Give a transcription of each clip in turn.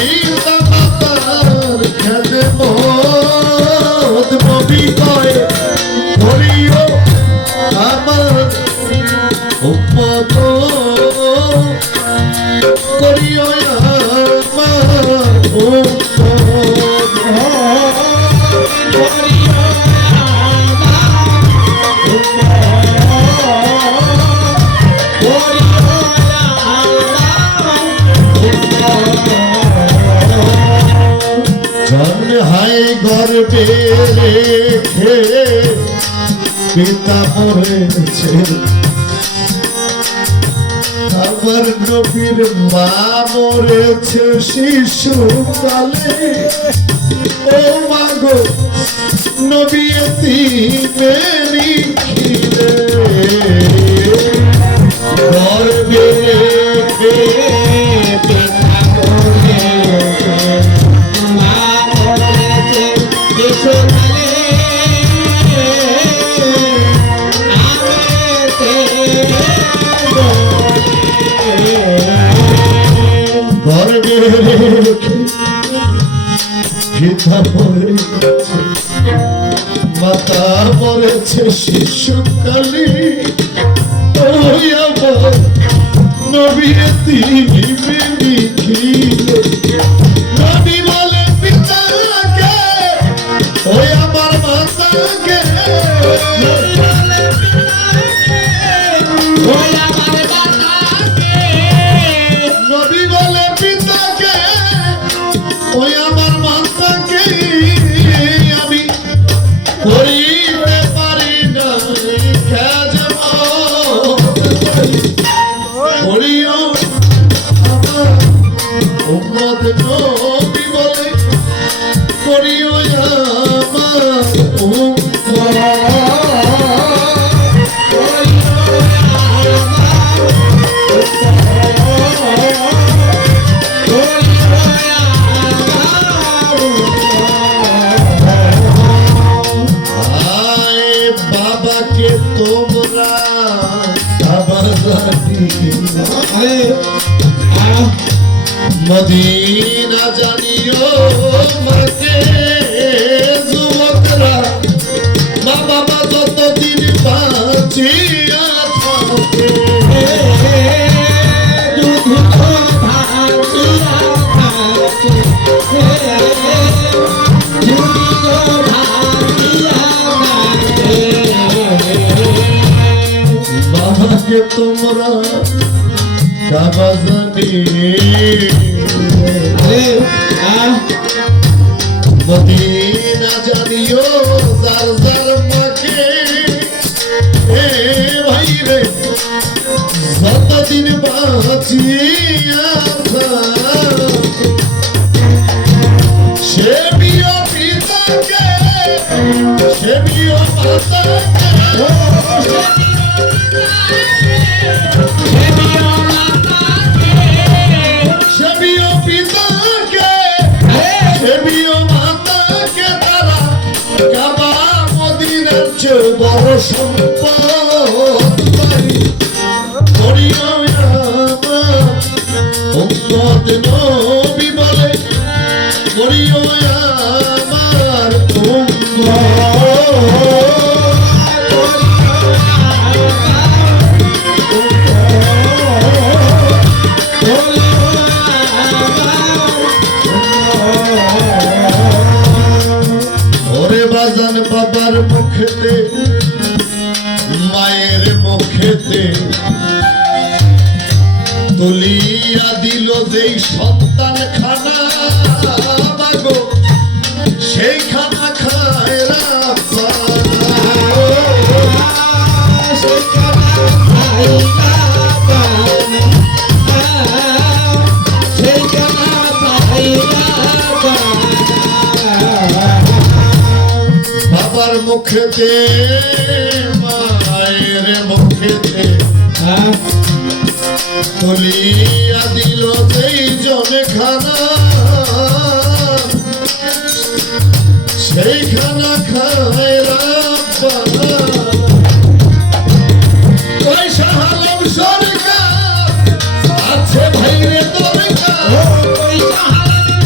পিতা মাতার খেদমত নবী কয় করিও আমার উম্মত করিও আমার উম্মত হায় গর্বে রেখে পিতা মরেছে আমার নবীর মা মরেছে শিশুকালে ও মাগো নবী এতিমেরই খিলে গর্বে রেখে পিতা মরেছে মাতা মরেছে শিশুকালে ওই আমার নবী এতিমেরই খিলে নবী বলে পিতাকে ওই আমার মাতাকে নবী বলে পিতাকে ওই আমার মাতাকে আমি করিতে পারি না করিও আমার উম্মত নবী বলে করিও আমার বাবাকে তোমরা মদিনা জানিও মাকে যুবকরা মা বাবা যতদিন বাঁচিয়া থাকে বাবাকে তোমরা বাবা জানি মদিনা জানিও যার যার মাকে এ ভাই রে যতদিন বাঁচিয়া সে বিয় পিতাকে সে বিয় মাতাকে বড় সম্পদ করিও আমার উম্মত নবী বলে করিও আমার ওরে বাজান বাবার মুখেতে মায়ের মুখেতে তুলিয়া দিল যেই সন্তান খানা বাগো সেই খানা খায় বাবার মুখেতে মায়ের মুখেতে তুলিয়া দিল যেই জনে খানা সেই খানা খায় রাব্বানা ওই শাহালম সরকার আছে ভাইরে দরকার ওই শাহালম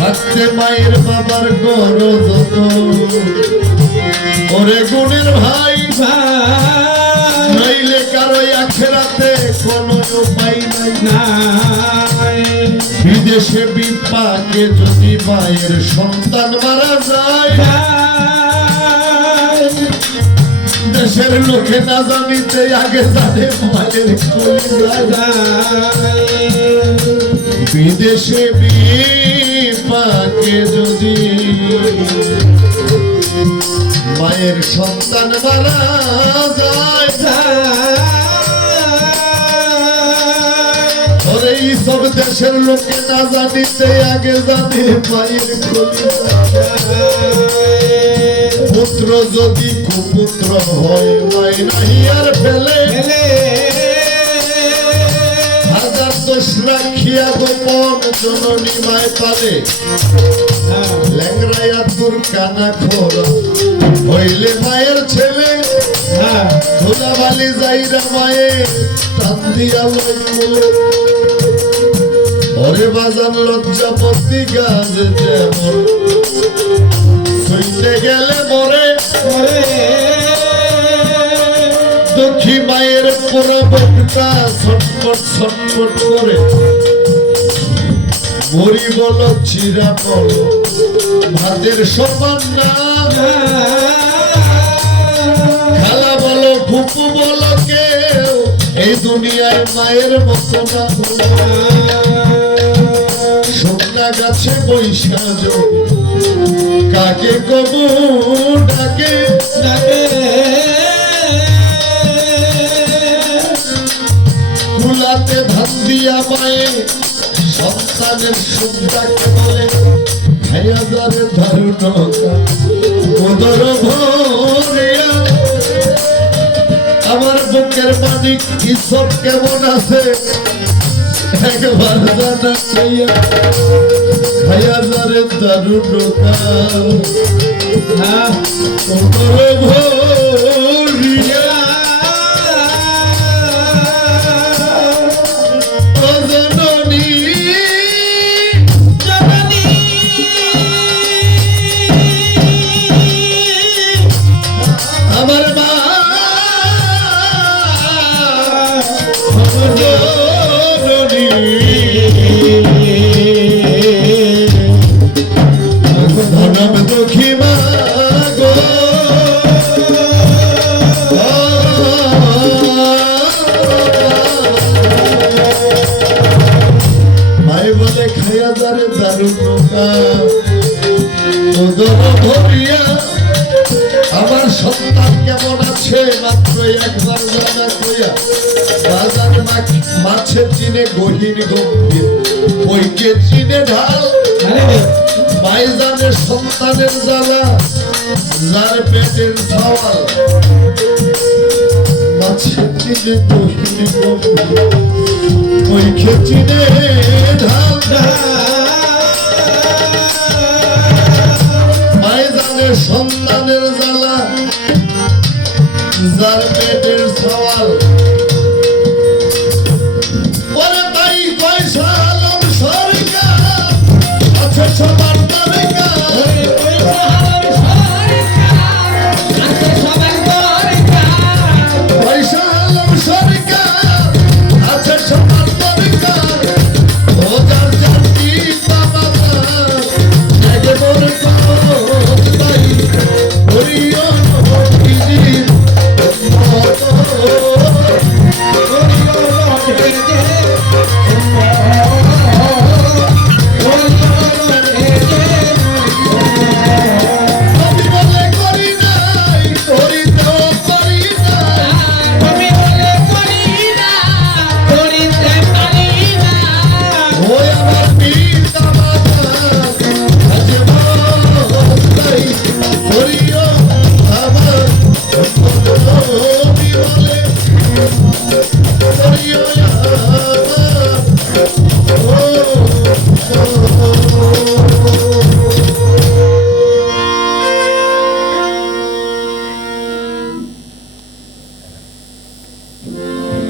হাতে মায়ের বাবার গরো যত ওরে গুণের ভাই নইলে কারো আখেরাতে কোনো উপায় নাই বিদেশে বিপাকে যদি মায়ের সন্তান মারা যায় দেশের লোকে না জানিতে আগে জানে মায়ের কলিজা বিদেশে বিপাকে যদি মায়ের সন্তান মারা যায় ওরে এই সব দেশের লোকে না জানিতে আগে জানে মায়ের কলিজা পুত্র যদি কুপুত্র হয় মাই নাহি আর ফেলে হাজার দোষ রাখিয়া গোপন জননী মায় পালে ল্যাংরাইয়া তোর কানা খোরা হইলে মায়ের ছেলে ধুলাবালি যাইরা মায়ে টান দিয়া লই বলে ওরে বাজান লজ্জাপতি গাছ যেমন সইতে গেলে মরে দুঃখী মায়ের পুরো বুকটা ছটফট ছটফট করে মরি বলো চিরা বলো ভাতের সমান না খালা বলো ফুপু বলো কেউ এই দুনিয়ায় মায়ের মতো না শুকনা গাছে বৈশা কাকে কবু ডাকে কুলাতে ভাত দিয়া মায়ে সন্তানের সুখ ডাকে বলে হাজারে ধারুণতা উদর ভরিয়া আমার বুকের মালিক ঈশ্বর কেমন আছে একবার জানা চাইয়া হাজারে ধারুণতা উদর ভরিয়া আমার সন্তান কেমন আছে মাত্র একবার জানা কইয়া বাজার মাছের চিনে গহীন গম্ভীর বইকে চিনে ঢাল মাইজানের সন্তানের জ্বালা যার পেটের সওয়াল মাছের চিনে গহীন গম্ভীর বইকে চিনে ঢাল সন্তানের জ্বালা যার পেটের সওয়াল ওরে তাই পয়সা আলম সরকার আছে সবার দরকার পয়সা আলম সরকার আছে সবার দরকার ও যার জাতি বাবা আগে বড় Oh